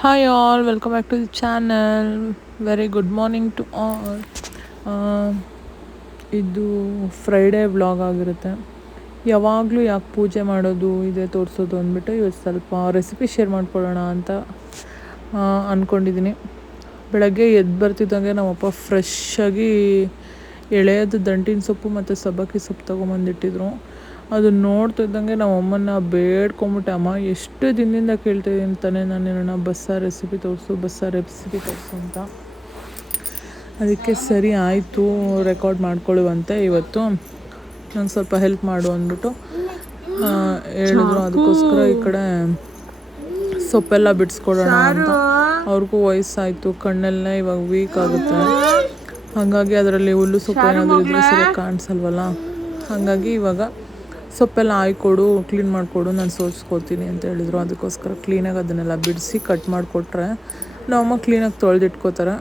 Hi all, welcome back to the channel. Very good morning to all. ಇದು Friday vlog ಆಗಿರುತ್ತೆ. ಯಾವಾಗಲೂ ಯಾಕೆ ಪೂಜೆ ಮಾಡೋದು ಇದೇ ತೋರಿಸೋದು ಅಂದ್ಬಿಟ್ಟು ಇವತ್ತು ಸ್ವಲ್ಪ ರೆಸಿಪಿ ಶೇರ್ ಮಾಡ್ಕೊಳ್ಳೋಣ ಅಂತ ಅಂದ್ಕೊಂಡಿದ್ದೀನಿ. ಬೆಳಗ್ಗೆ ಎದ್ದು ಬರ್ತಿದ್ದಂಗೆ ನಮ್ಮಪ್ಪ ಫ್ರೆಶ್ಶಾಗಿ ಎಳೆಯದು ದಂಟಿನ ಸೊಪ್ಪು ಮತ್ತು ಸಬ್ಬಕ್ಕಿ ಸೊಪ್ಪು ತೊಗೊಂಬಂದಿಟ್ಟಿದ್ರು. ಅದು ನೋಡ್ತಿದ್ದಂಗೆ ನಮ್ಮ ಅಮ್ಮನ ಬೇಡ್ಕೊಂಬಿಟ್ಟೆ, ಅಮ್ಮ ಎಷ್ಟು ದಿನದಿಂದ ಕೇಳ್ತಾಯಿದ್ದೀನಿ ತಾನೇ ನಾನು ಬಸ್ಸಾರು ರೆಸಿಪಿ ತೋರಿಸು ಅಂತ. ಅದಕ್ಕೆ ಸರಿ ಆಯಿತು, ರೆಕಾರ್ಡ್ ಮಾಡ್ಕೊಳ್ಳುವಂತೆ ಇವತ್ತು ನಂಗೆ ಸ್ವಲ್ಪ ಹೆಲ್ಪ್ ಮಾಡು ಅಂದ್ಬಿಟ್ಟು ಹೇಳಿದ್ರು. ಅದಕ್ಕೋಸ್ಕರ ಈ ಕಡೆ ಸೊಪ್ಪೆಲ್ಲ ಬಿಡಿಸ್ಕೊಡೋಣ ಅಂತ. ಅವ್ರಿಗೂ ವಯಸ್ಸಾಯಿತು, ಕಣ್ಣೆಲ್ಲ ಇವಾಗ ವೀಕ್ ಆಗುತ್ತೆ, ಹಾಗಾಗಿ ಅದರಲ್ಲಿ ಹುಲ್ಲು ಸೊಪ್ಪು ಏನಾದರೂ ಇದ್ದರೆ ಸರಿಯಾಗಿ ಕಾಣಿಸಲ್ವಲ್ಲ. ಹಾಗಾಗಿ ಇವಾಗ ಸೊಪ್ಪೆಲ್ಲ ಆಯ್ಕೊಡು, ಕ್ಲೀನ್ ಮಾಡಿಕೊಡು, ನಾನು ಸೋಸ್ಕೊತೀನಿ ಅಂತ ಹೇಳಿದರು. ಅದಕ್ಕೋಸ್ಕರ ಕ್ಲೀನಾಗಿ ಅದನ್ನೆಲ್ಲ ಬಿಡಿಸಿ ಕಟ್ ಮಾಡಿಕೊಟ್ರೆ ನಮ್ಮಮ್ಮ ಕ್ಲೀನಾಗಿ ತೊಳೆದಿಟ್ಕೋತಾರೆ.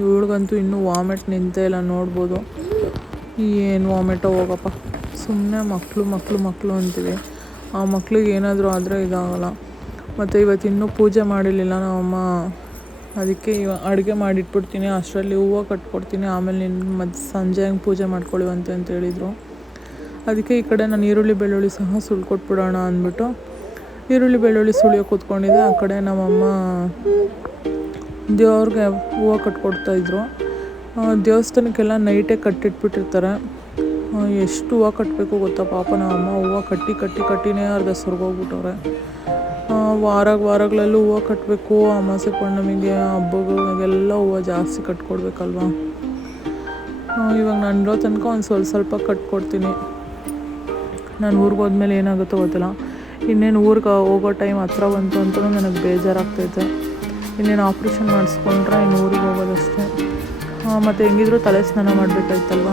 ಇವಳಿಗಂತೂ ಇನ್ನೂ ವಾಮಿಟ್ ನಿಂತೇ ಇಲ್ಲ, ನೋಡ್ಬೋದು. ಏನು ವಾಮಿಟೋ ಹೋಗಪ್ಪ, ಸುಮ್ಮನೆ ಮಕ್ಕಳು ಅಂತೀವಿ. ಆ ಮಕ್ಳಿಗೆ ಏನಾದರೂ ಆದರೆ ಇದಾಗಲ್ಲ. ಮತ್ತು ಇವತ್ತು ಇನ್ನೂ ಪೂಜೆ ಮಾಡಿರಲಿಲ್ಲ ನಮ್ಮಮ್ಮ, ಅದಕ್ಕೆ ಅಡುಗೆ ಮಾಡಿಟ್ಬಿಡ್ತೀನಿ, ಅಷ್ಟರಲ್ಲಿ ಹೂವು ಕಟ್ಕೊಡ್ತೀನಿ, ಆಮೇಲೆ ಮತ್ತು ಸಂಜೆ ಹಂಗೆ ಪೂಜೆ ಮಾಡ್ಕೊಳ್ಳುವಂತೆ ಅಂತ ಹೇಳಿದರು. ಅದಕ್ಕೆ ಈ ಕಡೆ ನಾನು ಈರುಳ್ಳಿ ಬೆಳ್ಳುಳ್ಳಿ ಸಹ ಸುಳ್ಕೊಟ್ಬಿಡೋಣ ಅಂದ್ಬಿಟ್ಟು ಈರುಳ್ಳಿ ಬೆಳ್ಳುಳ್ಳಿ ಸುಳಿಯೋ ಕೂತ್ಕೊಂಡಿದ್ದೆ. ಆ ಕಡೆ ನಮ್ಮಮ್ಮ ದೇವ್ರಿಗೆ ಹೂವು ಕಟ್ಕೊಡ್ತಾಯಿದ್ರು. ದೇವಸ್ಥಾನಕ್ಕೆಲ್ಲ ನೈಟೇ ಕಟ್ಟಿಟ್ಬಿಟ್ಟಿರ್ತಾರೆ. ಎಷ್ಟು ಹೂವು ಕಟ್ಟಬೇಕು ಗೊತ್ತಾ ಪಾಪ, ನಮ್ಮಮ್ಮ ಹೂವು ಕಟ್ಟಿನೇ ಅರ್ಧ ಸುರ್ಗೋಗ್ಬಿಟ್ಟವ್ರೆ. ವಾರಗಳಲ್ಲೂ ಹೂವು ಕಟ್ಟಬೇಕು, ಅಮಾವಾಸ್ಯೆ ಪೌರ್ಣಮಿಗೆ ಹಬ್ಬಗಳಿಗೆಲ್ಲ ಹೂವು ಜಾಸ್ತಿ ಕಟ್ಕೊಡ್ಬೇಕಲ್ವ. ಇವಾಗ ನಾನು ಇರೋ ತನಕ ಒಂದು ಸ್ವಲ್ಪ ಕಟ್ಕೊಡ್ತೀನಿ. ನಾನು ಊರಿಗೆ ಹೋದ್ಮೇಲೆ ಏನಾಗುತ್ತೋ ಗೊತ್ತಿಲ್ಲ. ಇನ್ನೇನು ಊರಿಗೆ ಹೋಗೋ ಟೈಮ್ ಹತ್ರ ಬಂತು ಅಂತಲೂ ನನಗೆ ಬೇಜಾರಾಗ್ತೈತೆ. ಇನ್ನೇನು ಆಪ್ರೇಷನ್ ಮಾಡಿಸ್ಕೊಂಡ್ರೆ ಇನ್ನು ಊರಿಗೆ ಹೋಗೋದಷ್ಟೇ. ಮತ್ತು ಹೆಂಗಿದ್ರು ತಲೆ ಸ್ನಾನ ಮಾಡಬೇಕಾಯ್ತಲ್ವ,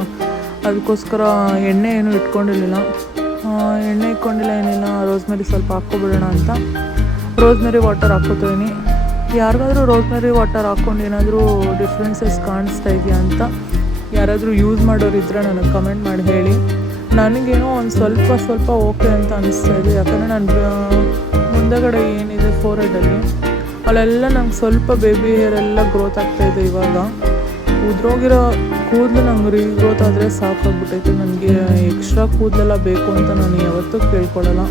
ಅದಕ್ಕೋಸ್ಕರ ಎಣ್ಣೆ ಏನೂ ಇಟ್ಕೊಂಡಿರಲಿಲ್ಲ. ಏನಿಲ್ಲ, ರೋಸ್ಮೆರಿ ಸ್ವಲ್ಪ ಹಾಕ್ಕೊಬಿಡೋಣ ಅಂತ ರೋಸ್ಮೆರಿ ವಾಟರ್ ಹಾಕ್ಕೋತೀನಿ. ಯಾರಿಗಾದ್ರೂ ರೋಸ್ಮೆರಿ ವಾಟರ್ ಹಾಕ್ಕೊಂಡು ಏನಾದರೂ ಡಿಫ್ರೆನ್ಸಸ್ ಕಾಣಿಸ್ತಾ ಇದೆಯಾ ಅಂತ ಯಾರಾದರೂ ಯೂಸ್ ಮಾಡೋರಿದ್ದರೆ ನನಗೆ ಕಮೆಂಟ್ ಮಾಡಿ ಹೇಳಿ. ನನಗೇನೋ ಒಂದು ಸ್ವಲ್ಪ ಓಕೆ ಅಂತ ಅನಿಸ್ತಾ ಇದೆ. ಯಾಕಂದರೆ ನಾನು ಮುಂದೆಗಡೆ ಏನಿದೆ ಫೋರ್ಹೆಡಲ್ಲಿ ಅಲ್ಲೆಲ್ಲ ನಂಗೆ ಸ್ವಲ್ಪ ಬೇಬಿ ಹೇರ್ ಎಲ್ಲ ಗ್ರೋತ್ ಆಗ್ತಾಯಿದೆ. ಇವಾಗ ಉದ್ರೋಗಿರೋ ಕೂದಲು ನಂಗೆ ರೀಗ್ರೋತ್ ಆದರೆ ಸಾಕಾಗ್ಬಿಟ್ಟೈತೆ. ನನಗೆ ಎಕ್ಸ್ಟ್ರಾ ಕೂದಲೆಲ್ಲ ಬೇಕು ಅಂತ ನಾನು ಯಾವತ್ತೂ ಕೇಳ್ಕೊಡಲ್ಲ.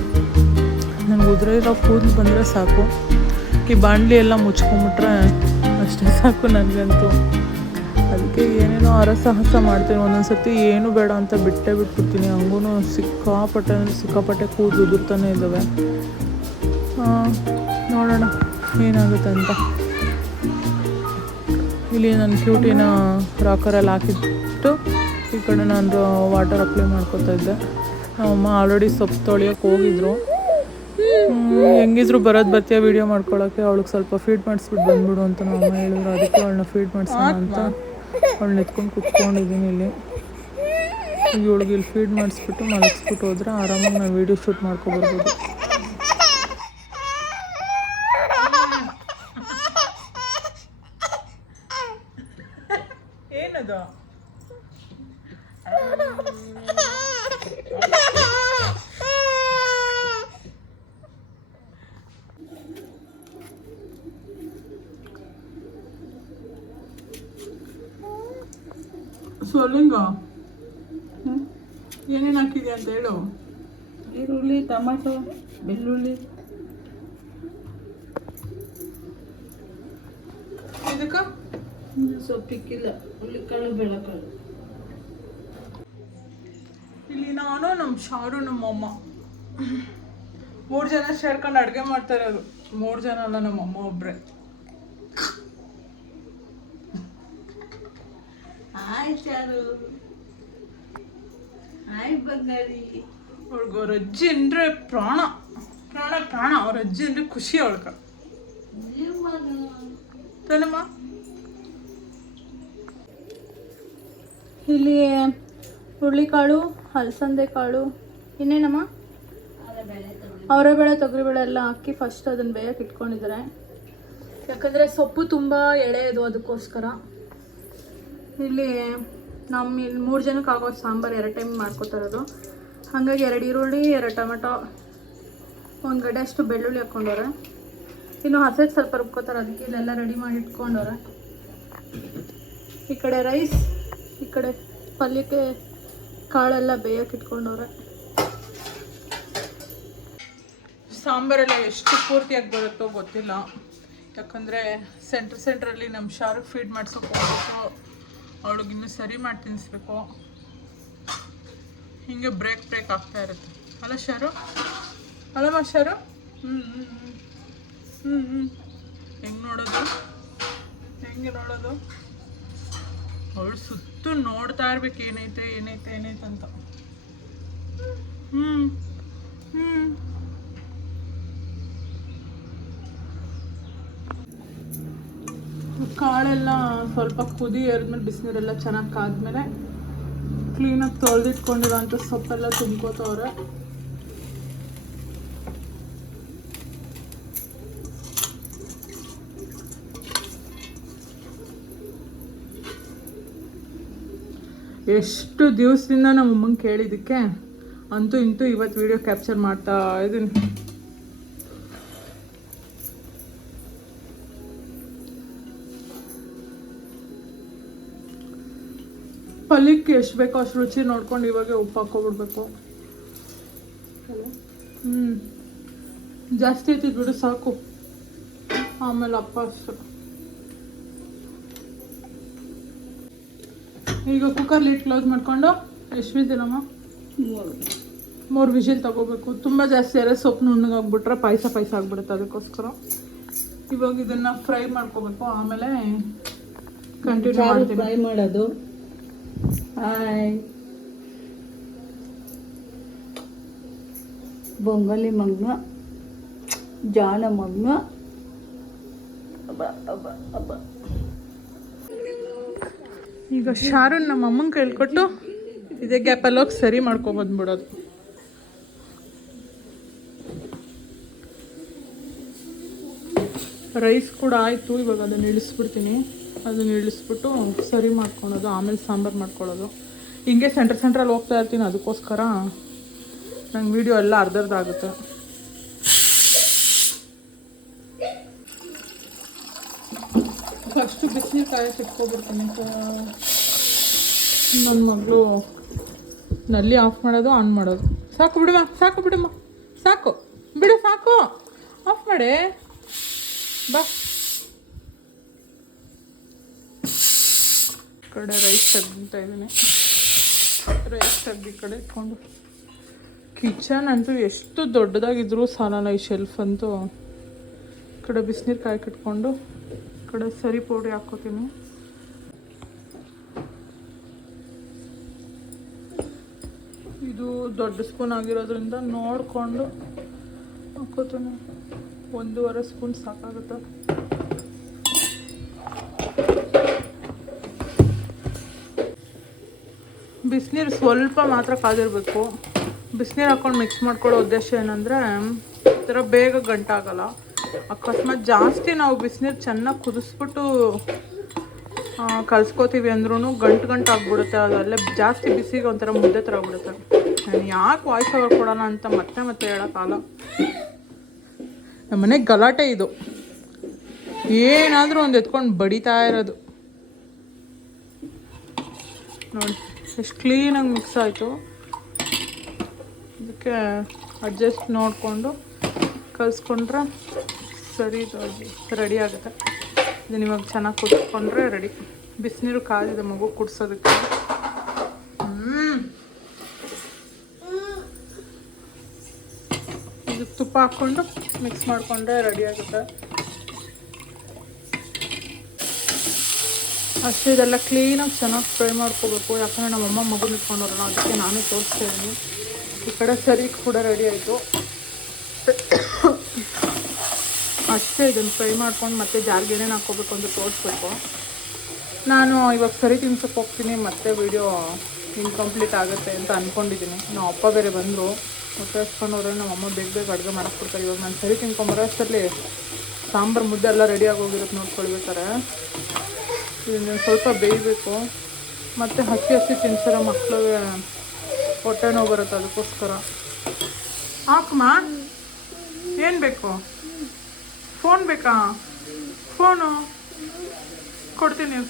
ನನಗೆ ಉದುರಿರೋ ಕೂದಲು ಬಂದರೆ ಸಾಕು. ಈ ಬಾಣಲಿ ಎಲ್ಲ ಮುಚ್ಕೊಂಬಿಟ್ರೆ ಅಷ್ಟೇ ಸಾಕು ನನಗಂತೂ. ಅದಕ್ಕೆ ಏನೇನೋ ಹರಸಾಹಸ ಮಾಡ್ತೀನಿ. ಒಂದೊಂದು ಸರ್ತಿ ಏನು ಬೇಡ ಅಂತ ಬಿಟ್ಬಿಡ್ತೀನಿ. ಹಂಗೂ ಸಿಕ್ಕಾಪಟ್ಟೆ ಕೂದಲು ಉದುರ್ತಾನೆ ಇದ್ದಾವೆ. ನೋಡೋಣ ಏನಾಗುತ್ತೆ ಅಂತ. ಇಲ್ಲಿ ನಾನು ಕ್ಯೂಟಿನ ರಾಕರಲ್ಲಿ ಹಾಕಿಬಿಟ್ಟು ಈ ಕಡೆ ನಾನು ವಾಟರ್ ಅಪ್ಲೈ ಮಾಡ್ಕೊತಾ ಇದ್ದೆ. ನಮ್ಮಮ್ಮ ಆಲ್ರೆಡಿ ಸೊಪ್ಪು ತೊಳೆಯೋಕ್ಕೆ ಹೋಗಿದ್ರು. ಹೆಂಗಿದ್ರು ಬರ್ತೀಯ ವೀಡಿಯೋ ಮಾಡ್ಕೊಳ್ಳೋಕ್ಕೆ, ಅವಳಿಗೆ ಸ್ವಲ್ಪ ಫೀಡ್ ಮಾಡಿಸ್ಬಿಟ್ಟು ಬಂದ್ಬಿಡು ಅಂತ ನಮ್ಮಮ್ಮ ಹೇಳಿದ್ರು. ಅದಕ್ಕೆ ಅವಳನ್ನ ಫೀಡ್ ಮಾಡಿಸೋಣ ಅಂತ ಅವಳನ್ನ ಎತ್ಕೊಂಡು ಕುತ್ಕೊಂಡಿದ್ದೀನಿ ಇಲ್ಲಿ. ಇವಳಿಗೆ ಇಲ್ಲಿ ಫೀಡ್ ಮಾಡಿಸ್ಬಿಟ್ಟು ಮಲಗಿಸ್ಬಿಟ್ಟು ಹೋದರೆ ಆರಾಮಾಗಿ ನಾನು ವೀಡಿಯೋ ಶೂಟ್ ಮಾಡ್ಕೊಬರ್ಬೋದು. ಏನದು ಸೊಲ್ಲಿಂಗ ಏನೇನು ಹಾಕಿದೆ ಅಂತ ಹೇಳು. ಈರುಳ್ಳಿ, ಟೊಮೆಟೊ, ಬೆಳ್ಳುಳ್ಳಿ. ಇದಕ್ಕೆ ಸೊಪ್ಪಿಕ್ಕಿಲ್ಲ, ಹುಳ್ಳಿಕಾಳು, ಬೇಳೆಕಾಳು. ಇಲ್ಲಿ ನಾನು ನಮ್ಮ ಶಾರು ನಮ್ಮಮ್ಮ 3 ಜನ ಸೇರ್ಕೊಂಡು ಅಡುಗೆ ಮಾಡ್ತಾ ಇರೋದು. 3 ಜನ ಅಲ್ಲ, ನಮ್ಮಮ್ಮ ಒಬ್ಬರೇ. ಹಾಯ್ ಚಾರು, ಹಾಯ್ ಬಂಗಾರಿ. ಅವ್ಳಿಗೆ ಅವ್ರ ಅಜ್ಜಿ ಅಂದರೆ ಪ್ರಾಣ. ಅವ್ರ ಅಜ್ಜಿ ಅಂದರೆ ಖುಷಿ ಅವಳ್ಗೆ ತಾನಮ್ಮ. ಇಲ್ಲಿ ಹುರುಳಿಕಾಳು, ಅಲಸಂದೆ ಕಾಳು, ಇನ್ನೇನಮ್ಮ ಅವರೆಬೇಳೆ ತೊಗರಿಬೇಳೆ ಎಲ್ಲ ಹಾಕಿ ಫಸ್ಟ್ ಅದನ್ನು ಬೇಯಕ್ಕೆ ಇಟ್ಕೊಂಡಿದ್ದಾರೆ. ಯಾಕಂದರೆ ಸೊಪ್ಪು ತುಂಬ ಎಳೆಯದು, ಅದಕ್ಕೋಸ್ಕರ. ಇಲ್ಲಿ ನಮ್ಮ ಇಲ್ಲಿ 3 ಜನಕ್ಕೆ ಆಗೋ ಸಾಂಬಾರು 2 ಟೈಮ್ ಮಾಡ್ಕೊತಾ ಇರೋದು. ಹಾಗಾಗಿ 2 ಈರುಳ್ಳಿ, 2 ಟೊಮೆಟೊ, 1 ಗಡ್ಡೆ ಅಷ್ಟು ಬೆಳ್ಳುಳ್ಳಿ ಹಾಕ್ಕೊಂಡವ್ರೆ. ಇನ್ನು ಹಸೆಟ್ ಸ್ವಲ್ಪ ರುಬ್ಕೋತಾರೆ, ಅದಕ್ಕೆ ಇಲ್ಲೆಲ್ಲ ರೆಡಿ ಮಾಡಿ ಇಟ್ಕೊಂಡವ್ರೆ. ಈ ಕಡೆ ರೈಸ್, ಈ ಕಡೆ ಪಲ್ಯಕ್ಕೆ ಕಾಳೆಲ್ಲ ಬೇಯಕ್ಕೆ ಇಟ್ಕೊಂಡವ್ರೆ. ಸಾಂಬಾರೆಲ್ಲ ಎಷ್ಟು ಪೂರ್ತಿಯಾಗಿ ಬರುತ್ತೋ ಗೊತ್ತಿಲ್ಲ, ಯಾಕಂದರೆ ಸೆಂಟ್ರಲ್ಲಿ ನಮ್ಮ ಶಾರುಖ್ ಫೀಡ್ ಮಾಡ್ಸೋಕೆ ಹೋಗ್ಬಿಟ್ಟು ಅವಳಿಗೆ ಇನ್ನೂ ಸರಿ ಮಾಡಿ ತಿನ್ನಿಸ್ಬೇಕು. ಹಿಂಗೆ ಬ್ರೇಕ್ ಆಗ್ತಾ ಇರುತ್ತೆ ಅಲ್ಲ ಶಾರು? ಅಲ್ಲಮ್ಮ ಶಾರು? ಹೆಂಗೆ ನೋಡೋದು ಅವಳು ಸುತ್ತು ನೋಡ್ತಾ ಇರ್ಬೇಕು ಏನೈತೆ ಅಂತ. ಕಾಳೆಲ್ಲ ಸ್ವಲ್ಪ ಕುದಿ ಎರ್ದ್ಮೇಲೆ ಬಿಸಿನೀರೆಲ್ಲ ಚೆನ್ನಾಗಿ ಕಾದ್ಮೇಲೆ ಕ್ಲೀನಾಗಿ ತೊಳೆದಿಟ್ಕೊಂಡಿರೋಂಥ ಸೊಪ್ಪೆಲ್ಲ ತುಂಬ್ಕೋತವ್ರೆ. ಎಷ್ಟು ದಿವಸದಿಂದ ನಮ್ಮ ಅಮ್ಮಂಗೆ ಕೇಳಿದ್ದಕ್ಕೆ ಅಂತೂ ಇಂತೂ ಇವತ್ತು ವಿಡಿಯೋ ಕ್ಯಾಪ್ಚರ್ ಮಾಡ್ತಾ ಇದ್ದೀನಿ. ಪಲ್ಯಕ್ಕೆ ಎಷ್ಟು ಬೇಕೋ ಅಷ್ಟು ರುಚಿ ನೋಡ್ಕೊಂಡು ಇವಾಗ ಉಪ್ಪು ಹಾಕ್ಕೊಬಿಡ್ಬೇಕು. ಜಾಸ್ತಿ ಐತಿ ಬಿಡು ಸಾಕು, ಆಮೇಲೆ ಅಪ್ಪ ಅಷ್ಟು. ಈಗ ಕುಕ್ಕರ್ ಲಿಡ್ ಕ್ಲೋಸ್ ಮಾಡ್ಕೊಂಡು ಎಷ್ಟು ವಿಸಿಲಮ್ಮ? 3 ವಿಸಿಲ್ ತಗೋಬೇಕು. ತುಂಬ ಜಾಸ್ತಿ ಆದರೆ ಸೊಪ್ಪು ನುಣ್ಣಗಾಗ್ಬಿಟ್ರೆ ಪಾಯಸ ಆಗ್ಬಿಡುತ್ತೆ, ಅದಕ್ಕೋಸ್ಕರ ಇವಾಗ ಇದನ್ನು ಫ್ರೈ ಮಾಡ್ಕೋಬೇಕು. ಆಮೇಲೆ ಕಂಟಿನ್ಯೂ ಮಾಡ್ತೀನಿ. ಫ್ರೈ ಮಾಡೋದು. ಹಾಯ್ ಬೊಂಗಲಿ ಮಗ್ನ, ಜಾಣ ಮಗ್ನ. ಈಗ ಶಾರನ್ ನಮ್ಮ ಅಮ್ಮಂಗೆ ಕೇಳ್ಕೊಟ್ಟು ಇದೇ ಗ್ಯಾಪಲ್ಲಿ ಹೋಗಿ ಸರಿ ಮಾಡ್ಕೊಬಂದ್ಬಿಡೋದು. ರೈಸ್ ಕೂಡ ಆಯಿತು, ಇವಾಗ ಅದನ್ನು ಇಳಿಸ್ಬಿಡ್ತೀನಿ. ಅದನ್ನು ಇಳಿಸ್ಬಿಟ್ಟು ಸರಿ ಮಾಡ್ಕೊಳೋದು, ಆಮೇಲೆ ಸಾಂಬಾರು ಮಾಡ್ಕೊಳ್ಳೋದು. ಹಿಂಗೆ ಸೆಂಟ್ರಲ್ಲಿ ಹೋಗ್ತಾ ಇರ್ತೀನಿ, ಅದಕ್ಕೋಸ್ಕರ ನಂಗೆ ವಿಡಿಯೋ ಎಲ್ಲ ಅರ್ಧರ್ಧಾಗುತ್ತೆ. ಫಸ್ಟು ಬಿಸಿನೀರು ಕಾಯಕ್ಕೆ ಇಟ್ಕೊಬಿಡ್ತೀನಿ. ನನ್ನ ಮಗಳು ನಲ್ಲಿ ಆಫ್ ಮಾಡೋದು ಆನ್ ಮಾಡೋದು. ಸಾಕು ಬಿಡಮ್ಮ ಸಾಕು ಬಿಡು, ಸಾಕು ಆಫ್ ಮಾಡಿ ಬಾ. ಕಡೆ ರೈಸ್ ತೆಗ್ತಾ ಇದ್ದೀನಿ. ರೈಸ್ ತೆಗ್ದು ಕಡೆ ಇಟ್ಕೊಂಡು ಕಿಚನ್ ಅಂತೂ ಎಷ್ಟು ದೊಡ್ಡದಾಗಿದ್ರೂ ಸಾಲಲ್ಲ ಈ ಶೆಲ್ಫ್ ಅಂತೂ. ಕಡೆ ಬಿಸಿನೀರು ಕಾಯಕ್ಕೆ ಇಟ್ಕೊಂಡು ಕಡೆ ಸರಿ ಪೌಡ್ರಿ ಹಾಕ್ಕೋತೀನಿ. ಇದು ದೊಡ್ಡ ಸ್ಪೂನ್ ಆಗಿರೋದ್ರಿಂದ ನೋಡಿಕೊಂಡು ಹಾಕ್ಕೋತೀನಿ. 1.5 ಸ್ಪೂನ್ ಸಾಕಾಗುತ್ತೆ. ಬಿಸಿನೀರು ಸ್ವಲ್ಪ ಮಾತ್ರ ಕಾದಿರಬೇಕು. ಬಿಸಿನೀರು ಹಾಕ್ಕೊಂಡು ಮಿಕ್ಸ್ ಮಾಡ್ಕೊಳ್ಳೋ ಉದ್ದೇಶ ಏನಂದರೆ ಈ ಥರ ಬೇಗ ಗಂಟಾಗಲ್ಲ. ಅಕಸ್ಮಾತ್ ಜಾಸ್ತಿ ನಾವು ಬಿಸಿನೀರು ಚೆನ್ನಾಗಿ ಕುದಿಸ್ಬಿಟ್ಟು ಕಲ್ಸ್ಕೊತೀವಿ ಅಂದ್ರೂ ಗಂಟು ಆಗ್ಬಿಡುತ್ತೆ. ಅದಲ್ಲೇ ಜಾಸ್ತಿ ಬಿಸಿಗೆ ಒಂಥರ ಮುದ್ದೆ ಥರ ಆಗ್ಬಿಡುತ್ತೆ. ನಾನು ಯಾಕೆ ವಾಯ್ಸ್ ಓವರ್ ಕೊಡೋಣ ಅಂತ ಮತ್ತೆ ಹೇಳೋಕ್ಕಾಗಲ್ಲ. ನಮ್ಮ ಮನೆಗೆ ಗಲಾಟೆ ಇದು, ಏನಾದರೂ ಒಂದು ಎತ್ಕೊಂಡು ಬಡಿತಾ ಇರೋದು. ನೋಡಿ ಎಷ್ಟು ಕ್ಲೀನಾಗಿ ಮಿಕ್ಸ್ ಆಯಿತು. ಇದಕ್ಕೆ ಅಡ್ಜಸ್ಟ್ ನೋಡಿಕೊಂಡು ಕಲಿಸ್ಕೊಂಡ್ರೆ ಸರಿ ರೆಡಿ ಆಗುತ್ತೆ. ಇದನ್ನು ಇವಾಗ ಚೆನ್ನಾಗಿ ಕುದಿಸ್ಕೊಂಡ್ರೆ ರೆಡಿ. ಬಿಸಿನೀರು ಕಾದಿದೆ ಮಗು ಕುಡಿಸೋದಕ್ಕೆ. ಇದಕ್ಕೆ ತುಪ್ಪ ಹಾಕ್ಕೊಂಡು ಮಿಕ್ಸ್ ಮಾಡಿಕೊಂಡ್ರೆ ರೆಡಿ ಆಗುತ್ತೆ. ಅಷ್ಟೇ, ಇದೆಲ್ಲ ಕ್ಲೀನಾಗಿ ಚೆನ್ನಾಗಿ ಫ್ರೈ ಮಾಡ್ಕೋಬೇಕು. ಯಾಕಂದರೆ ನಮ್ಮಮ್ಮ ಮಗು ಇಟ್ಕೊಂಡವ್ರಲ್ಲ, ಅದಕ್ಕೆ ನಾನೇ ತೋರಿಸ್ತಾ ಇದ್ದೀನಿ. ಈ ಕಡೆ ಸರಿ ಕೂಡ ರೆಡಿ ಆಯಿತು. ಅಷ್ಟೇ, ಇದನ್ನು ಫ್ರೈ ಮಾಡ್ಕೊಂಡು ಮತ್ತೆ ಜಾರ್ಗೆ ಏನೇನು ಹಾಕ್ಕೋಬೇಕು ಅಂತ ತೋರಿಸ್ಬೇಕು. ನಾನು ಇವಾಗ ಸರಿ ತಿನ್ಸೋಕೆ ಹೋಗ್ತೀನಿ, ಮತ್ತೆ ವೀಡಿಯೋ ಇನ್ಕಂಪ್ಲೀಟ್ ಆಗುತ್ತೆ ಅಂತ ಅಂದ್ಕೊಂಡಿದ್ದೀನಿ. ನಮ್ಮ ಅಪ್ಪ ಬೇರೆ ಬಂದರು, ಹೊಟ್ಟೆ ಹಸ್ಕೊಂಡವ್ರೆ. ನಮ್ಮಮ್ಮ ಬೇಗ ಅಡುಗೆ ಮಾಡಕ್ಬಿಡ್ತಾರೆ. ಇವಾಗ ನಾನು ಸರಿ ತಿನ್ಕೊಂಬರೋ ಅಷ್ಟರಲ್ಲಿ ಸಾಂಬಾರು ಮುದ್ದೆ ಎಲ್ಲ ರೆಡಿ ಆಗೋಗಿರುತ್ತೆ ನೋಡ್ಕೊಳ್ಬೇಕಾರೆ. ಇದನ್ನು ಸ್ವಲ್ಪ ಬೇಯಬೇಕು. ಮತ್ತು ಹಸಿ ತಿನ್ಸಿರೋ ಮಕ್ಳಿಗೆ ಹೊಟ್ಟೆ ನೋವು ಬರುತ್ತೆ, ಅದಕ್ಕೋಸ್ಕರ. ಹಾಕಮ್ಮ, ಏನು ಬೇಕು? ಫೋನ್ ಬೇಕಾ? ಫೋನು ಕೊಡ್ತೀನಿ.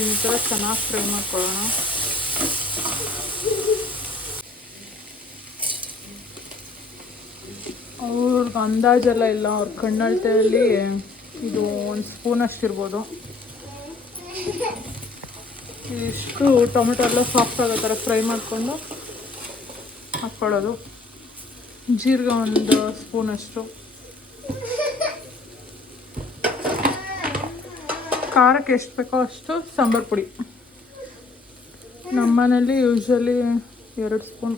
ಈ ಥರ ಚೆನ್ನಾಗಿ ಫ್ರೈ ಮಾಡ್ಕೊಳ್ಳೋಣ. ಅವ್ರಿಗೆ ಅಂದಾಜೆಲ್ಲ ಇಲ್ಲ, ಅವ್ರ ಕಣ್ಣಳತೆಯಲ್ಲಿ ಇದು 1 ಸ್ಪೂನ್ ಅಷ್ಟಿರ್ಬೋದು. ಇಷ್ಟು ಟೊಮೆಟೊ ಎಲ್ಲ ಸಾಫ್ಟ್ ಆಗೋ ಥರ ಫ್ರೈ ಮಾಡಿಕೊಂಡು ಹಾಕ್ಕೊಳ್ಳೋದು. ಜೀರಿಗೆ 1 ಸ್ಪೂನ್ ಅಷ್ಟು, ಖಾರಕ್ಕೆ ಎಷ್ಟು ಬೇಕೋ ಅಷ್ಟು ಸಾಂಬಾರು ಪುಡಿ. ನಮ್ಮ ಮನೇಲಿ ಯೂಶ್ವಲಿ 2 ಸ್ಪೂನ್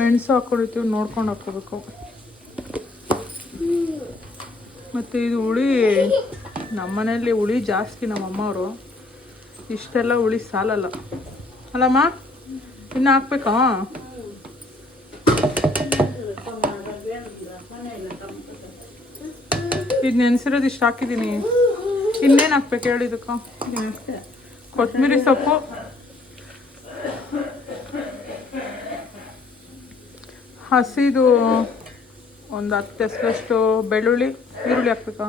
ಮೆಣಸು ಹಾಕ್ಕೊಂಡಿರ್ತೀವಿ, ನೋಡ್ಕೊಂಡು ಹಾಕ್ಕೋಬೇಕು. ಮತ್ತು ಇದು ಹುಳಿ, ನಮ್ಮ ಮನೇಲಿ ಹುಳಿ ಜಾಸ್ತಿ. ನಮ್ಮಮ್ಮವರು ಇಷ್ಟೆಲ್ಲ ಹುಳಿ ಸಾಲಲ್ಲ ಅಲ್ಲಮ್ಮ, ಇನ್ನು ಹಾಕ್ಬೇಕಾ? ಇದು ನೆನೆಸಿರೋದು ಇಷ್ಟು ಹಾಕಿದ್ದೀನಿ, ಇನ್ನೇನು ಹಾಕ್ಬೇಕು ಹೇಳಿ ಇದಕ್ಕೆ? ಕೊತ್ತಂಬರಿ ಸೊಪ್ಪು, ಹಸಿದು 10 ಎಸಳಷ್ಟು ಬೆಳ್ಳುಳ್ಳಿ, ಈರುಳ್ಳಿ ಹಾಕ್ಬೇಕಾ?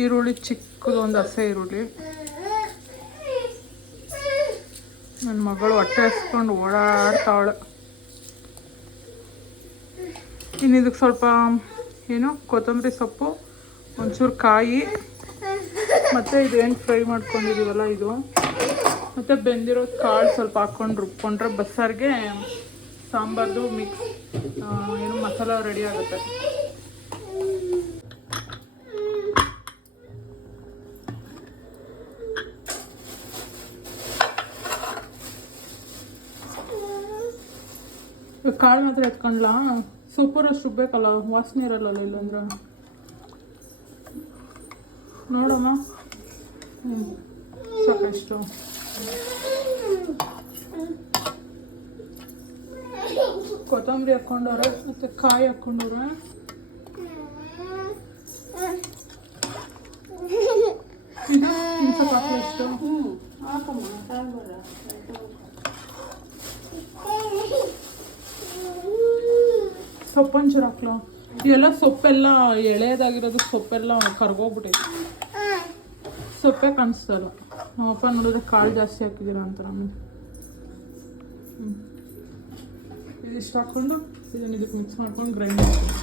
ಈರುಳ್ಳಿ ಚಿಕ್ಕದು 1 ಹಸೆ ಈರುಳ್ಳಿ. ನನ್ನ ಮಗಳು ಹೊಟ್ಟೆ ಹಸ್ಕೊಂಡು ಓಡಾಡ್ತಾವಳೆ. ಇನ್ನು ಇದಕ್ಕೆ ಸ್ವಲ್ಪ ಕೊತ್ತಂಬರಿ ಸೊಪ್ಪು, ಒಂಚೂರು ಕಾಯಿ, ಮತ್ತು ಇದು ಫ್ರೈ ಮಾಡ್ಕೊಂಡಿದ್ದೀವಲ್ಲ ಇದು, ಮತ್ತು ಬೆಂದಿರೋ ಕಾಳು ಸ್ವಲ್ಪ ಹಾಕ್ಕೊಂಡು ರುಬ್ಕೊಂಡ್ರೆ ಬಸ್ಸಾರಿಗೆ ಸಾಂಬಾರ್ದು ಮಿಕ್ಸ್ ಮಸಾಲ ರೆಡಿ ಆಗುತ್ತೆ. ಕಾಳು ಮಾತ್ರ ಎತ್ಕೊಂಡ್ಲಾ? ಸೂಪರಷ್ಟು ರುಬ್ಬೇಕಲ್ಲ, ವಾಸನೆ ಇರಲ್ಲ ಇಲ್ಲಾಂದ್ರೆ. ನೋಡಮ್ಮ, ಸಾಕಷ್ಟು. ಕೊತ್ತಂಬರಿ ಹಾಕ್ಕೊಂಡವ್ರೆ, ಮತ್ತು ಕಾಯಿ ಹಾಕ್ಕೊಂಡವ್ರೆ. ಇದು ಸ್ವಲ್ಪ ಹಾಕಷ್ಟು. ಸೊಪ್ಪೊಂಚೂರು ಹಾಕ್ಲಾ? ಇವೆಲ್ಲ ಸೊಪ್ಪೆಲ್ಲ ಎಳೆದಾಗಿರೋದು, ಸೊಪ್ಪೆಲ್ಲ ಕರ್ಗೋಗ್ಬಿಟ್ಟೈತೆ, ಸೊಪ್ಪೆ ಕಾಣಿಸ್ತಲ್ಲ. ನಮ್ಮಪ್ಪ ನೋಡಿದ್ರೆ ಕಾಳು ಜಾಸ್ತಿ ಹಾಕಿದ್ದೀರ ಅಂತ ನಮಗೆ. ಇದಿಷ್ಟು ಹಾಕ್ಕೊಂಡು ಇದನ್ನು ಇದಕ್ಕೆ ಮಿಕ್ಸ್ ಮಾಡ್ಕೊಂಡು ಗ್ರೈಂಡ್ ಮಾಡ್ತೀನಿ.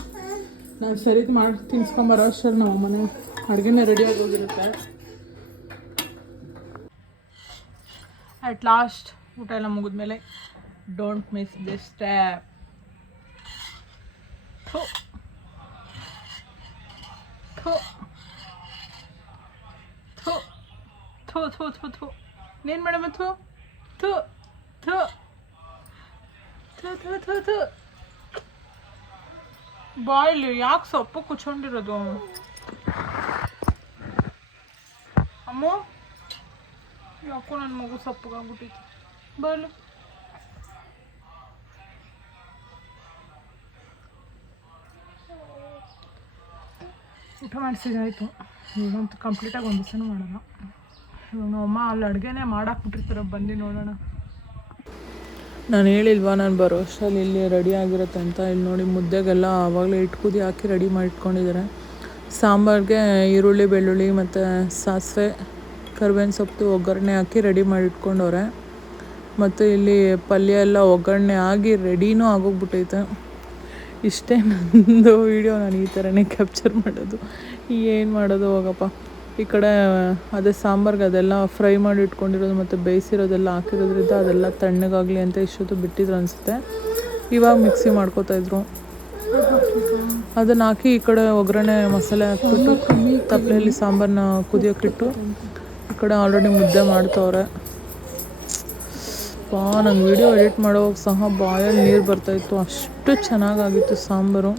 ನಾವು ಸರಿದು ಮಾಡಿ ತಿನ್ಸ್ಕೊಂಬರೋ ಅಷ್ಟರಲ್ಲಿ ನಮ್ಮ ಮನೆ ಅಡುಗೆನೇ ರೆಡಿಯಾಗಿ ಹೋಗಿರುತ್ತೆ. ಅಟ್ ಲಾಸ್ಟ್ ಊಟ ಎಲ್ಲ ಮುಗಿದ್ಮೇಲೆ ಡೋಂಟ್ ಮಿಸ್ ದಿಸ್ ಸ್ಟೆಪ್. ಥು ಥು ಥು ಥು ಥು ಥು ಥು ಏನು ಮೇಡಮ್? ಥು ಥು ಥು ಥು ಥು ಥು ಥು. ಬಾಯ್ಲಿ ಯಾಕೆ ಸೊಪ್ಪು ಕುಚ್ಕೊಂಡಿರೋದು? ಅಮ್ಮ, ಯಾಕೋ ನನ್ನ ಮಗು ಸಪ್ಪಗಾಗ್ಬಿಟ್ಟಿತ್ತು. ಬಾಯ್ಲು ಊಟ ಮಾಡಿಸಿದಾಯಿತು. ಇವಾಗಂತೂ ಕಂಪ್ಲೀಟಾಗಿ 1 ದಿವಸನೂ ಮಾಡೋಣ. ಇವಾಗ ನಮ್ಮಮ್ಮ ಅಲ್ಲಿ ಅಡುಗೆನೇ ಮಾಡಾಕ್ಬಿಟ್ಟಿರ್ತಾರೆ, ಬಂದು ನೋಡೋಣ. ನಾನು ಹೇಳಿಲ್ವಾ ನಾನು ಬರೋ ಅಷ್ಟರಲ್ಲಿ ಇಲ್ಲಿ ರೆಡಿ ಆಗಿರುತ್ತೆ ಅಂತ. ಇಲ್ಲಿ ನೋಡಿ ಮುದ್ದೆಗೆಲ್ಲ ಆವಾಗಲೇ ಹಿಟ್ಟು ಕುದಿ ಹಾಕಿ ರೆಡಿ ಮಾಡಿಟ್ಕೊಂಡಿದ್ದಾರೆ. ಸಾಂಬಾರಿಗೆ ಈರುಳ್ಳಿ, ಬೆಳ್ಳುಳ್ಳಿ ಮತ್ತು ಸಾಸಿವೆ, ಕರಿಬೇವಿನ ಸೊಪ್ಪು ಒಗ್ಗರಣೆ ಹಾಕಿ ರೆಡಿ ಮಾಡಿಟ್ಕೊಂಡವ್ರೆ. ಮತ್ತು ಇಲ್ಲಿ ಪಲ್ಯ ಎಲ್ಲ ಒಗ್ಗರಣೆ ಆಗಿ ರೆಡಿನೂ ಆಗೋಗ್ಬಿಟ್ಟೈತೆ. ಇಷ್ಟೇ ನಂದು ವೀಡಿಯೋ. ನಾನು ಈ ಥರನೇ ಕ್ಯಾಪ್ಚರ್ ಮಾಡೋದು. ಏನು ಮಾಡೋದು ಹೋಗಪ್ಪ. ಈ ಕಡೆ ಅದೇ ಸಾಂಬಾರ್ಗೆ ಅದೆಲ್ಲ ಫ್ರೈ ಮಾಡಿ ಇಟ್ಕೊಂಡಿರೋದು ಮತ್ತು ಬೇಯಿಸಿರೋದೆಲ್ಲ ಹಾಕಿರೋದ್ರಿಂದ ಅದೆಲ್ಲ ತಣ್ಣಗಾಗಲಿ ಅಂತ ಇಷ್ಟೊತ್ತು ಬಿಟ್ಟಿದ್ರು ಅನಿಸುತ್ತೆ. ಇವಾಗ ಮಿಕ್ಸಿ ಮಾಡ್ಕೋತಾಯಿದ್ರು. ಅದನ್ನು ಹಾಕಿ ಈ ಕಡೆ ಒಗ್ಗರಣೆ ಮಸಾಲೆ ಹಾಕ್ಬಿಟ್ಟು ತಪ್ಪಲೆಯಲ್ಲಿ ಸಾಂಬಾರನ್ನ ಕುದಿಯೋಕ್ಕಿಟ್ಟು ಈ ಕಡೆ ಆಲ್ರೆಡಿ ಮುದ್ದೆ ಮಾಡ್ತವ್ರೆ. ನಂಗೆ ವೀಡಿಯೋ ಎಡಿಟ್ ಮಾಡೋವಾಗ ಸಹ ಬಾಯಲ್ಲಿ ನೀರು ಬರ್ತಾಯಿತ್ತು, ಅಷ್ಟು ಚೆನ್ನಾಗಾಗಿತ್ತು ಸಾಂಬಾರು.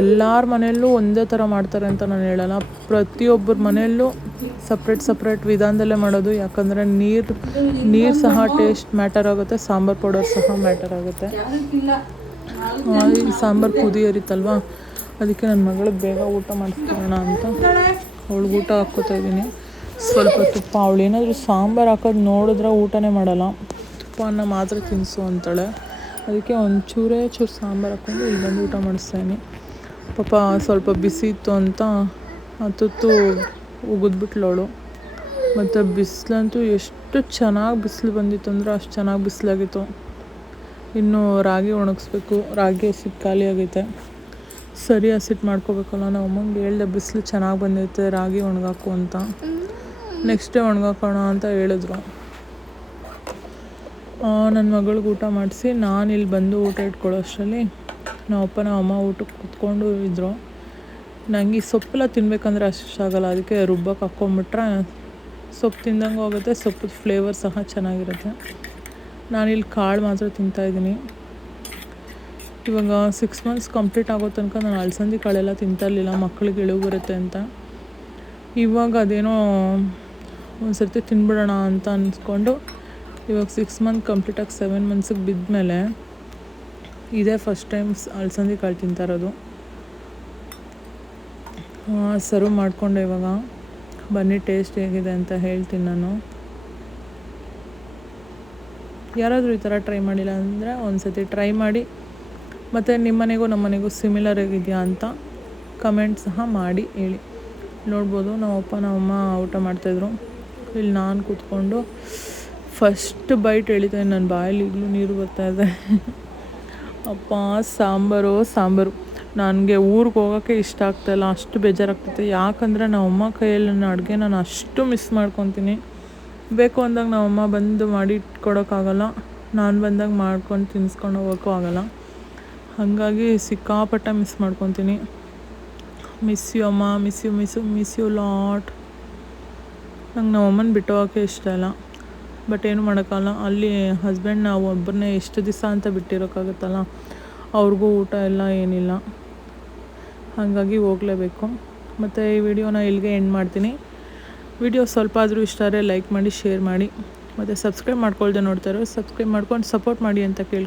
ಎಲ್ಲರ ಮನೆಯಲ್ಲೂ ಒಂದೇ ಥರ ಮಾಡ್ತಾರೆ ಅಂತ ನಾನು ಹೇಳಲ್ಲ. ಪ್ರತಿಯೊಬ್ಬರ ಮನೆಯಲ್ಲೂ ಸಪ್ರೇಟ್ ವಿಧಾನದಲ್ಲೇ ಮಾಡೋದು. ಯಾಕಂದರೆ ನೀರು ಸಹ ಟೇಸ್ಟ್ ಮ್ಯಾಟರ್ ಆಗುತ್ತೆ, ಸಾಂಬಾರು ಪೌಡರ್ ಸಹ ಮ್ಯಾಟರ್ ಆಗುತ್ತೆ. ಈ ಸಾಂಬಾರು ಕುದಿ ಏರಿತಲ್ವ, ಅದಕ್ಕೆ ನನ್ನ ಮಗಳಿಗೆ ಬೇಗ ಊಟ ಮಾಡಿಸ್ಕೊಳ್ಳೋಣ ಅಂತ ಅವಳಿಗೆ ಊಟ ಹಾಕ್ಕೋತಾ ಇದ್ದೀನಿ. ಸ್ವಲ್ಪ ತುಪ್ಪ. ಅವಳು ಏನಾದರೂ ಸಾಂಬಾರು ಹಾಕೋದು ನೋಡಿದ್ರೆ ಊಟನೇ ಮಾಡಲ್ಲ, ತುಪ್ಪನ ಮಾತ್ರ ತಿನ್ನಿಸು ಅಂತಾಳೆ. ಅದಕ್ಕೆ ಚೂರು ಸಾಂಬಾರು ಹಾಕ್ಕೊಂಡು ಇಲ್ಲಿ ಬಂದು ಊಟ ಮಾಡಿಸ್ತಾಯಿನಿ. ಪಾಪ ಸ್ವಲ್ಪ ಬಿಸಿ ಇತ್ತು ಅಂತ ತುತ್ತು ಉಗಿದ್ಬಿಟ್ಲವಳು. ಮತ್ತು ಬಿಸಿಲಂತೂ ಎಷ್ಟು ಚೆನ್ನಾಗಿ ಬಿಸಿಲು ಬಂದಿತ್ತು ಅಂದರೆ ಅಷ್ಟು ಚೆನ್ನಾಗಿ ಬಿಸಿಲಾಗಿತ್ತು. ಇನ್ನು ರಾಗಿ ಒಣಗಿಸ್ಬೇಕು, ರಾಗಿ ಹಸಿಟ್ಟು ಖಾಲಿ ಆಗೈತೆ, ಸರಿ ಹಸಿಟ್ಟು ಮಾಡ್ಕೋಬೇಕಲ್ಲ. ನಾವು ಅಮ್ಮಂಗೆ ಹೇಳ್ದೆ ಬಿಸಿಲು ಚೆನ್ನಾಗಿ ಬಂದೈತೆ ರಾಗಿ ಒಣಗಾಕು ಅಂತ. ನೆಕ್ಸ್ಟ್ ಡೇ ಒಣಗಾಕೋಣ ಅಂತ ಹೇಳಿದ್ರು. ನನ್ನ ಮಗಳಿಗೆ ಊಟ ಮಾಡಿಸಿ ನಾನು ಇಲ್ಲಿ ಬಂದು ಊಟ ಇಟ್ಕೊಳ್ಳೋ ಅಷ್ಟರಲ್ಲಿ ನಮ್ಮ ಅಮ್ಮ ಊಟಕ್ಕೆ ಕೂತ್ಕೊಂಡು ಇದ್ದರು. ನನಗೆ ಈ ಸೊಪ್ಪೆಲ್ಲ ತಿನ್ಬೇಕಂದ್ರೆ ಅಷ್ಟು ಆಗಲ್ಲ, ಅದಕ್ಕೆ ರುಬ್ಬಕ್ಕೆ ಹಾಕ್ಕೊಂಬಿಟ್ರೆ ಸೊಪ್ಪು ತಿಂದಂಗೆ ಹೋಗುತ್ತೆ, ಸೊಪ್ಪು ಫ್ಲೇವರ್ ಸಹ ಚೆನ್ನಾಗಿರುತ್ತೆ. ನಾನಿಲ್ಲಿ ಕಾಳು ಮಾತ್ರ ತಿಂತಾಯಿದ್ದೀನಿ. ಇವಾಗ 6 ಮಂತ್ಸ್ ಕಂಪ್ಲೀಟ್ ಆಗೋ ತನಕ ನಾನು ಅಲಸಂದಿ ಕಾಳೆಲ್ಲ ತಿಂತಾಯಿರಲಿಲ್ಲ, ಮಕ್ಕಳಿಗೆ ಇಳುವು ಬರುತ್ತೆ ಅಂತ. ಇವಾಗ ಅದೇನೋ ಒಂದು ಸರ್ತಿ ತಿನ್ಬಿಡೋಣ ಅಂತ ಅನ್ಸ್ಕೊಂಡು ಇವಾಗ 6 ಮಂತ್ ಕಂಪ್ಲೀಟಾಗಿ 7 ಮಂತ್ಸಿಗೆ ಬಿದ್ಮೇಲೆ ಇದೇ ಫಸ್ಟ್ ಟೈಮ್ ಅಲಸಂದಿ ಕಾಳು ತಿಂತಾ ಇರೋದು. ಸರ್ವ್ ಮಾಡಿಕೊಂಡೆ. ಇವಾಗ ಬನ್ನಿ ಟೇಸ್ಟ್ ಹೇಗಿದೆ ಅಂತ ಹೇಳ್ತೀನಿ ನಾನು. ಯಾರಾದರೂ ಈ ಥರ ಟ್ರೈ ಮಾಡಿಲ್ಲ ಅಂದರೆ ಒಂದು ಸತಿ ಟ್ರೈ ಮಾಡಿ, ಮತ್ತು ನಿಮ್ಮನೆಗೂ ನಮ್ಮನೆಗೂ ಸಿಮಿಲರ್ ಆಗಿದೆಯಾ ಅಂತ ಕಮೆಂಟ್ ಸಹ ಮಾಡಿ ಹೇಳಿ. ನೋಡ್ಬೋದು ನಮ್ಮಮ್ಮ ಊಟ ಮಾಡ್ತಾಯಿದ್ರು, ಇಲ್ಲಿ ನಾನು ಕೂತ್ಕೊಂಡು ಫಸ್ಟ್ ಬೈಟ್ ಎಳಿತಾಯಿದ್ದೀನಿ. ನನ್ನ ಬಾಯಲ್ಲಿ ಈಗಲೂ ನೀರು ಬರ್ತಾಯಿದೆ. ಅಪ್ಪ ಸಾಂಬಾರು ನನಗೆ ಊರಿಗೆ ಹೋಗೋಕ್ಕೆ ಇಷ್ಟ ಆಗ್ತಾಯಿಲ್ಲ, ಅಷ್ಟು ಬೇಜಾರಾಗ್ತೈತೆ. ಯಾಕಂದರೆ ನಮ್ಮಮ್ಮ ಕೈಯಲ್ಲಿ ನನ್ನ ಅಡುಗೆ ನಾನು ಅಷ್ಟು ಮಿಸ್ ಮಾಡ್ಕೊತೀನಿ. ಬೇಕು ಅಂದಾಗ ನಮ್ಮಮ್ಮ ಬಂದು ಮಾಡಿ ಇಟ್ಕೊಡೋಕ್ಕಾಗಲ್ಲ, ನಾನು ಬಂದಾಗ ಮಾಡ್ಕೊಂಡು ತಿನ್ನಿಸ್ಕೊಂಡು ಹೋಗೋಕ್ಕೂ ಆಗೋಲ್ಲ. ಹಾಗಾಗಿ ಸಿಕ್ಕಾಪಟ್ಟೆ ಮಿಸ್ ಮಾಡ್ಕೊತೀನಿ. ಮಿಸ್ ಯು ಅಮ್ಮ, ಮಿಸ್ ಯು ಲಾಟ್. ನಂಗೆ ನಮ್ಮಮ್ಮನ ಬಿಟ್ಟು ಹೋಗೋಕ್ಕೆ ಇಷ್ಟ ಇಲ್ಲ, ಬಟ್ ಏನು ಮಾಡೋಕ್ಕಲ್ಲ. ಅಲ್ಲಿ ಹಸ್ಬೆಂಡ್ ನಾವು ಒಬ್ಬರನ್ನೇ ಎಷ್ಟು ದಿವಸ ಅಂತ ಬಿಟ್ಟಿರೋಕ್ಕಾಗುತ್ತಲ್ಲ, ಅವ್ರಿಗೂ ಊಟ ಎಲ್ಲ ಏನಿಲ್ಲ, ಹಾಗಾಗಿ ಹೋಗಲೇಬೇಕು. ಮತ್ತು ಈ ವಿಡಿಯೋನ ಇಲ್ಲಿಗೆ ಎಂಡ್ ಮಾಡ್ತೀನಿ. ವಿಡಿಯೋ ಸ್ವಲ್ಪ ಆದರೂ ಇಷ್ಟ ಆದರೆ ಲೈಕ್ ಮಾಡಿ, ಶೇರ್ ಮಾಡಿ, ಮತ್ತು ಸಬ್ಸ್ಕ್ರೈಬ್ ಮಾಡ್ಕೊಳ್ದೆ ನೋಡ್ತಾರೋ ಸಬ್ಸ್ಕ್ರೈಬ್ ಮಾಡ್ಕೊಂಡು ಸಪೋರ್ಟ್ ಮಾಡಿ ಅಂತ ಕೇಳ್ಕೊಂಡು